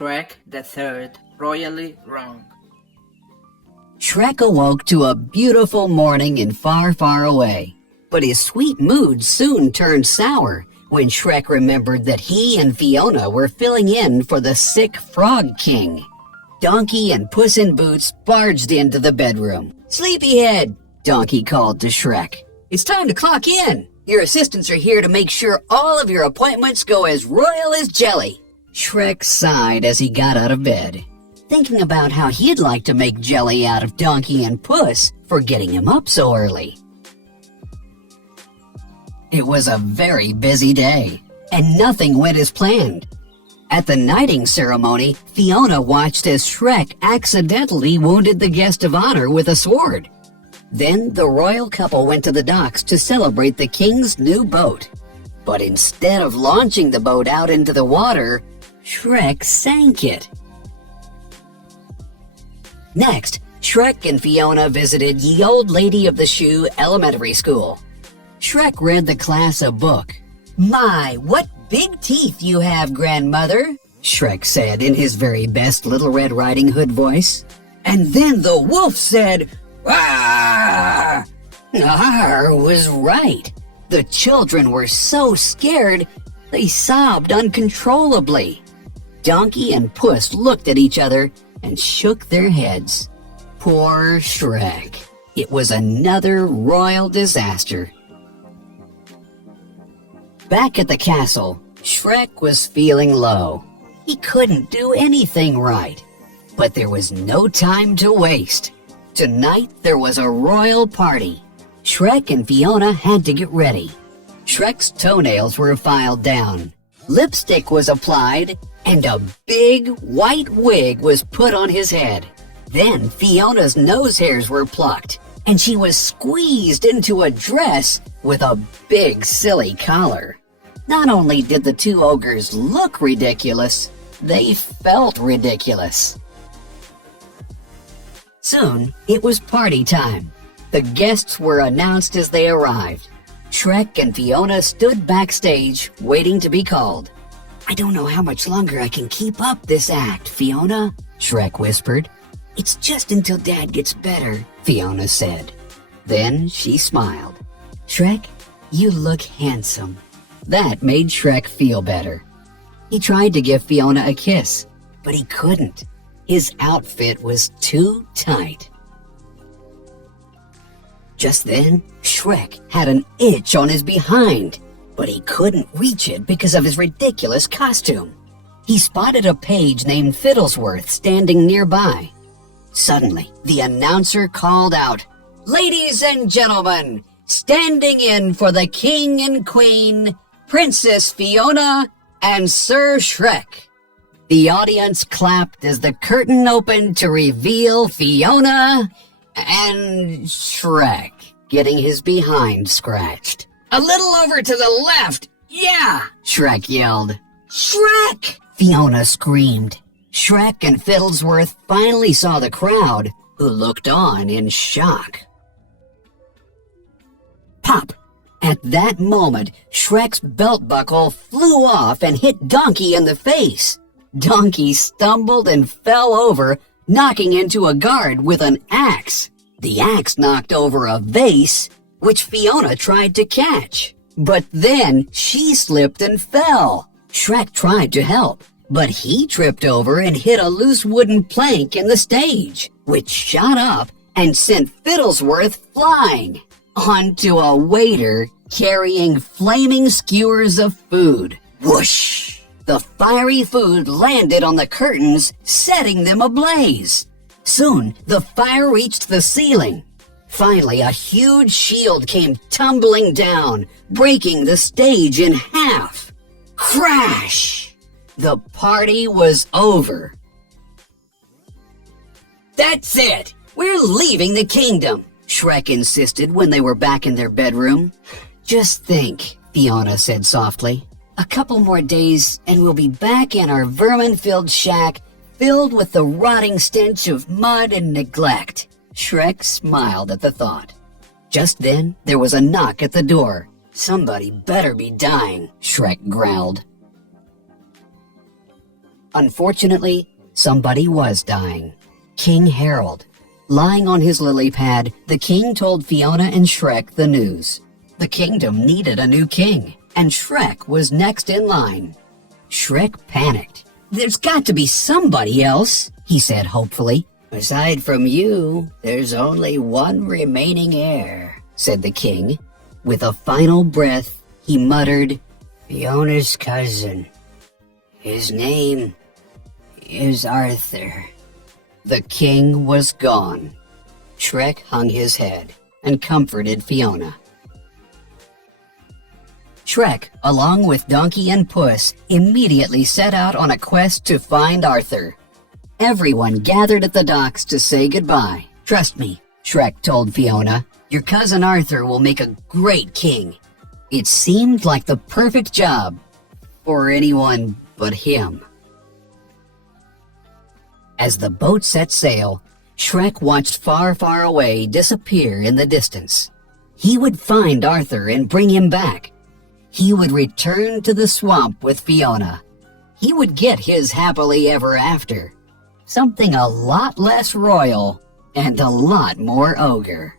Shrek the Third, royally wrong. Shrek awoke to a beautiful morning in far, far away. But his sweet mood soon turned sour when Shrek remembered that he and Fiona were filling in for the sick Frog King. Donkey and Puss in Boots barged into the bedroom. "Sleepyhead," Donkey called to Shrek. "It's time to clock in. Your assistants are here to make sure all of your appointments go as royal as jelly." Shrek sighed as he got out of bed, thinking about how he'd like to make jelly out of Donkey and Puss for getting him up so early. It was a very busy day, and nothing went as planned. At the knighting ceremony, Fiona watched as Shrek accidentally wounded the guest of honor with a sword. Then the royal couple went to the docks to celebrate the king's new boat. But instead of launching the boat out into the water, Shrek sank it. Next, Shrek and Fiona visited Ye Old Lady of the Shoe Elementary School. Shrek read the class a book. "My, what big teeth you have, grandmother," Shrek said in his very best Little Red Riding Hood voice. And then the wolf said, "Ah!" Ar was right. The children were so scared, they sobbed uncontrollably. Donkey and Puss looked at each other and shook their heads. Poor Shrek. It was another royal disaster. Back at the castle, Shrek was feeling low. He couldn't do anything right. But there was no time to waste. Tonight there was a royal party. Shrek and Fiona had to get ready. Shrek's toenails were filed down. Lipstick was applied, and a big white wig was put on his head. Then Fiona's nose hairs were plucked, and she was squeezed into a dress with a big silly collar. Not only did the two ogres look ridiculous, they felt ridiculous. Soon, it was party time. The guests were announced as they arrived. Shrek and Fiona stood backstage, waiting to be called. "I don't know how much longer I can keep up this act, Fiona," Shrek whispered. "It's just until Dad gets better," Fiona said. Then she smiled. "Shrek, you look handsome." That made Shrek feel better. He tried to give Fiona a kiss, but he couldn't. His outfit was too tight. Just then, Shrek had an itch on his behind, but he couldn't reach it because of his ridiculous costume. He spotted a page named Fiddlesworth standing nearby. Suddenly, the announcer called out, "Ladies and gentlemen, standing in for the King and Queen, Princess Fiona and Sir Shrek." The audience clapped as the curtain opened to reveal Fiona and Shrek getting his behind scratched. "A little over to the left, yeah!" Shrek yelled. "Shrek!" Fiona screamed. Shrek and Fiddlesworth finally saw the crowd, who looked on in shock. Pop! At that moment, Shrek's belt buckle flew off and hit Donkey in the face. Donkey stumbled and fell over, knocking into a guard with an axe. The axe knocked over a vase, which Fiona tried to catch. But then she slipped and fell. Shrek tried to help, but he tripped over and hit a loose wooden plank in the stage, which shot up and sent Fiddlesworth flying onto a waiter carrying flaming skewers of food. Whoosh! The fiery food landed on the curtains, setting them ablaze. Soon, the fire reached the ceiling. Finally, a huge shield came tumbling down, breaking the stage in half. Crash! The party was over. "That's it! We're leaving the kingdom," Shrek insisted when they were back in their bedroom. "Just think," Fiona said softly. "A couple more days and we'll be back in our vermin-filled shack, filled with the rotting stench of mud and neglect." Shrek smiled at the thought. Just then, there was a knock at the door. "Somebody better be dying," Shrek growled. Unfortunately, somebody was dying. King Harold. Lying on his lily pad, the king told Fiona and Shrek the news. The kingdom needed a new king, and Shrek was next in line. Shrek panicked. "There's got to be somebody else," he said hopefully. "Aside from you, there's only one remaining heir," said the king. With a final breath, he muttered, "Fiona's cousin. His name is Arthur." The king was gone. Shrek hung his head and comforted Fiona. Shrek, along with Donkey and Puss, immediately set out on a quest to find Arthur. Everyone gathered at the docks to say goodbye. "Trust me," Shrek told Fiona, "your cousin Arthur will make a great king." It seemed like the perfect job for anyone but him. As the boat set sail, Shrek watched far, far away disappear in the distance. He would find Arthur and bring him back. He would return to the swamp with Fiona. He would get his happily ever after. Something a lot less royal and a lot more ogre.